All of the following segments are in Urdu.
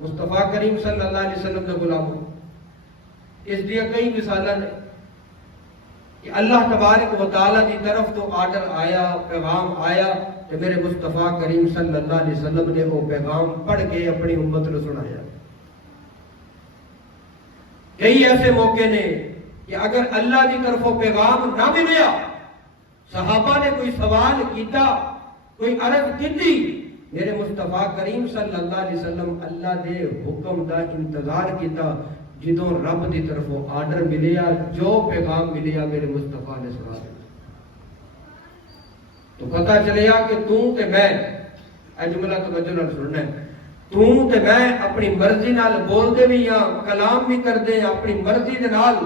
مصطفیٰ کریم صلی اللہ علیہ وسلم دے غلاموں اس دیا کئی مثالاں نے کہ اللہ تبارک و تعالیٰ دی طرف تو آرڈر آیا، پیغام آیا کہ میرے مصطفیٰ کریم صلی اللہ علیہ وسلم نے وہ پیغام پڑھ کے اپنی امت کو سنایا۔ کئی ایسے موقع نے کہ اگر اللہ کی طرف وہ پیغام نہ ملیا، صحابہ نے کوئی سوال کیتا، کوئی عرض کی، میرے مصطفیٰ کریم صلی اللہ علیہ وسلم اللہ دے حکم دا انتظار کیتا، جدوں رب دی طرف وہ آرڈر ملیا، جو پیغام ملیا میرے مصطفیٰ نے سنا دیا۔ تو پتہ چلیا کہ تو تے میں، اے جملہ توجہ نال سننا ہے، تو تے میں اپنی مرضی نال بول دے بھی ہاں، کلام بھی کر دے ہاں، اپنی مرضی دے نال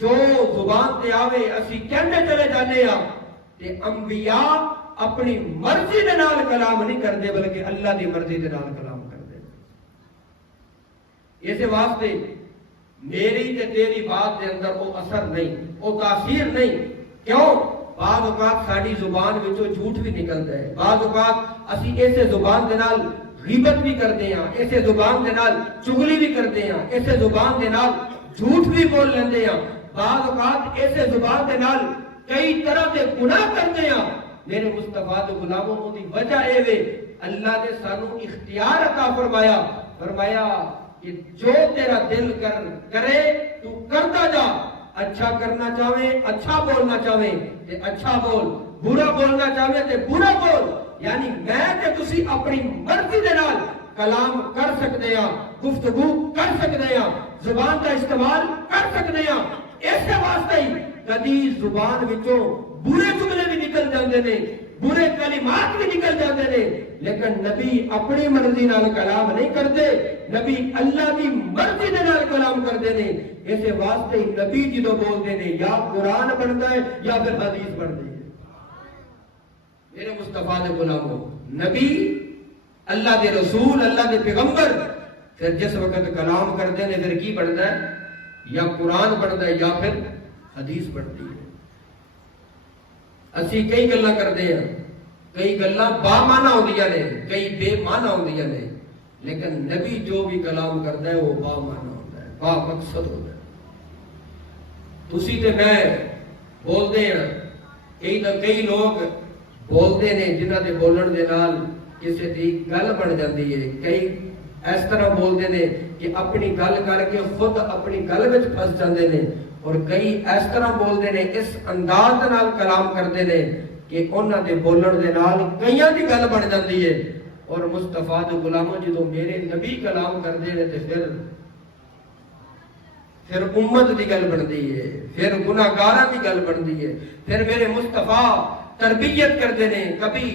جو زبان تے آوے اسی کہنے چلے جانے ہاں، تے انبیاء اپنی مرضی دے نال کلام نہیں کر دے بلکہ اللہ دی مرضی دے نال کلام کر دے۔ اسے واسطے میری تے تیری بات دے اندر وہ اثر نہیں، وہ تاثیر نہیں۔ کیوں؟ بعض اوقات ساری زبان وچوں جھوٹ بھی نکلتا ہے، بعض اوقات اسی ایسے زبان دے نال غیبت بھی کرتے ہیں، ایسے زبان دے نال چغلی بھی کرتے ہیں، ایسے زبان دے نال جھوٹ بھی بول لیندے ہیں، بعض اوقات ایسے زبان دے نال کئی طرح دے گناہ کرتے ہیں۔ میرے مصطفیٰ دے غلاموں دی وجہ اے وے اللہ نے سانو اختیار عطا فرمایا کہ جو تیرا دل کرے تو کرتا جا، اچھا کرنا چاہے اچھا بولنا چاہے تے اچھا بول، برا بولنا چاہے تے برا بول، یعنی میں تے تسی اپنی مرضی دے نال کلام کر سکتے ہیں، گفتگو کر سکتے ہیں، زبان کا استعمال کر سکتے ہیں۔ ایسے واسطے ہی کدی زبان وچوں برے جملے بھی نکل جاندے نے، برے کلمات بھی نکل جاندے نے، لیکن نبی اپنی مرضی نال کلام نہیں کرتے، نبی اللہ کی مرضی دے نال کلام کرتے ہیں۔ اسے واسطے ہی نبی جدو بولتے ہیں یا قرآن بنتا ہے یا پھر حدیث بنتی ہے۔ میرے مصطفیٰ دے غلاموں، نبی اللہ دے رسول، اللہ دے پیغمبر پھر جس وقت کلام کرتے ہیں پھر کی بنتا ہے؟ یا قرآن بنتا ہے یا پھر حدیث بنتی ہے۔ اسی کئی گلاں کرتے ہیں، کئی گلاں با معنی ہوندیاں نے، کئی بے معنی ہوندیاں نے، لیکن نبی جو بھی کلام کرتا ہے وہ با معنی ہوتا ہے، با مقصد ہوتا ہے۔ تسی تے میں بولتے ہیں، کئی لوگ بولتے ہیں جنہاں دے بولن دے نال کسی دی گل بن جاتی ہے، کئی اس طرح بولتے ہیں کہ اپنی گل کر کے خود اپنی گل وچ پھس جاندے نے، اور کئی اس طرح بولتے ہیں، اس انداز دے نال کلام کرتے ہیں کہ انہاں دے بولن دے نال کئیاں دی گل بن جاتی ہے۔ اور مصطفیٰ دے غلاموں جدوں میرے نبی کلام کرتے ہیں تے پھر امت دی گل بنتی ہے، پھر گناہگاراں دی گل بنتی ہے، پھر میرے مصطفیٰ تربیت کرتے ہیں، کبھی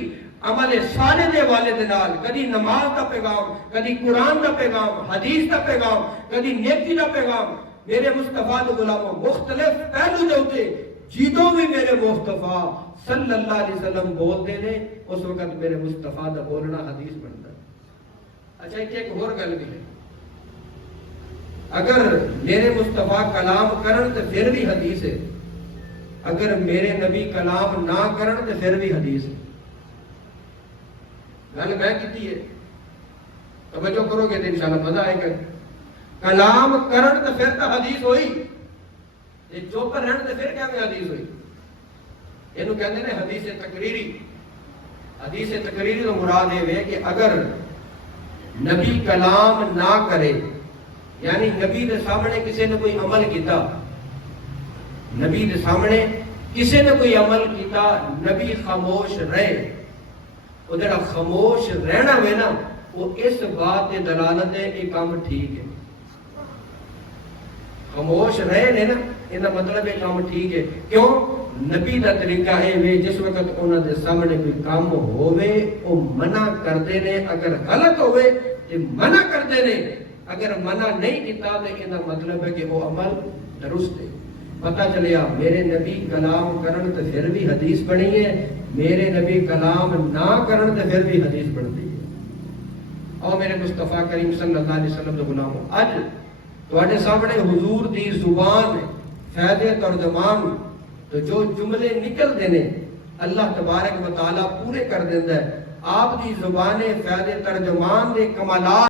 عمل صالح دے والے دے نال، کدی نماز دا پیغام، کدی قرآن دا پیغام، حدیث دا پیغام، کدی نیکی دا پیغام۔ میرے مصطفیٰ دے غلاموں مختلف پہلو دے اوتے جدوں بھی میرے مصطفیٰ صلی اللہ علیہ وسلم بولتے ہیں اس وقت میرے مصطفیٰ دا بولنا حدیث بنتا ہے۔ اچھا ایک اور گل بھی ہے، اگر میرے مصطفیٰ کلام کرن تو پھر بھی حدیث ہے، اگر میرے نبی کلام نہ کرن تو پھر بھی حدیث ہے۔ گل میں کیتی ہے، توجہ کرو گے تو انشاءاللہ مزہ آئے گا۔ کلام کرن تو پھر تو حدیث ہوئی، چپ رہن تو پھر کیا حدیث ہوئی؟ یہ کہتے ہیں حدیث تقریری۔ حدیث تقریری تو مراد ہے کہ اگر نبی کلام نہ کرے، یعنی نبی دے سامنے کسی نے کوئی عمل کیتا، نبی دے سامنے کسی نے کوئی عمل کیتا، نبی خاموش رہے، وہ جڑا خاموش رہنا ہوئے نا وہ اس بات کی دلالت ہے یہ کام ٹھیک ہے۔ خاموش رہے نے نا یہ مطلب یہ کام ٹھیک ہے۔ کیوں؟ نبی دا طریقہ ہے جس وقت انہوں دے سامنے کوئی کام ہوئے وہ منع کردے نے، اگر غلط ہوئے تو منع کردے نے، اگر منع نہیں کیتا تو یہ مطلب ہے کہ وہ عمل درست ہے۔ پتہ چلیا میرے نبی کلام کرن تو پھر بھی حدیث بنی ہے، میرے نبی کلام نہ کرن تو پھر بھی حدیث بنتی ہے۔ اور میرے مصطفیٰ کریم صلی اللہ علیہ وسلم دے غلاموں، اج تواڈے سامنے حضور دی زبان فیض ترجمان تو جو جملے نکلتے ہیں اللہ تبارک و تعالیٰ پورے کر دیتا ہے۔ آپ دی زبان فیض ترجمان دے کمالات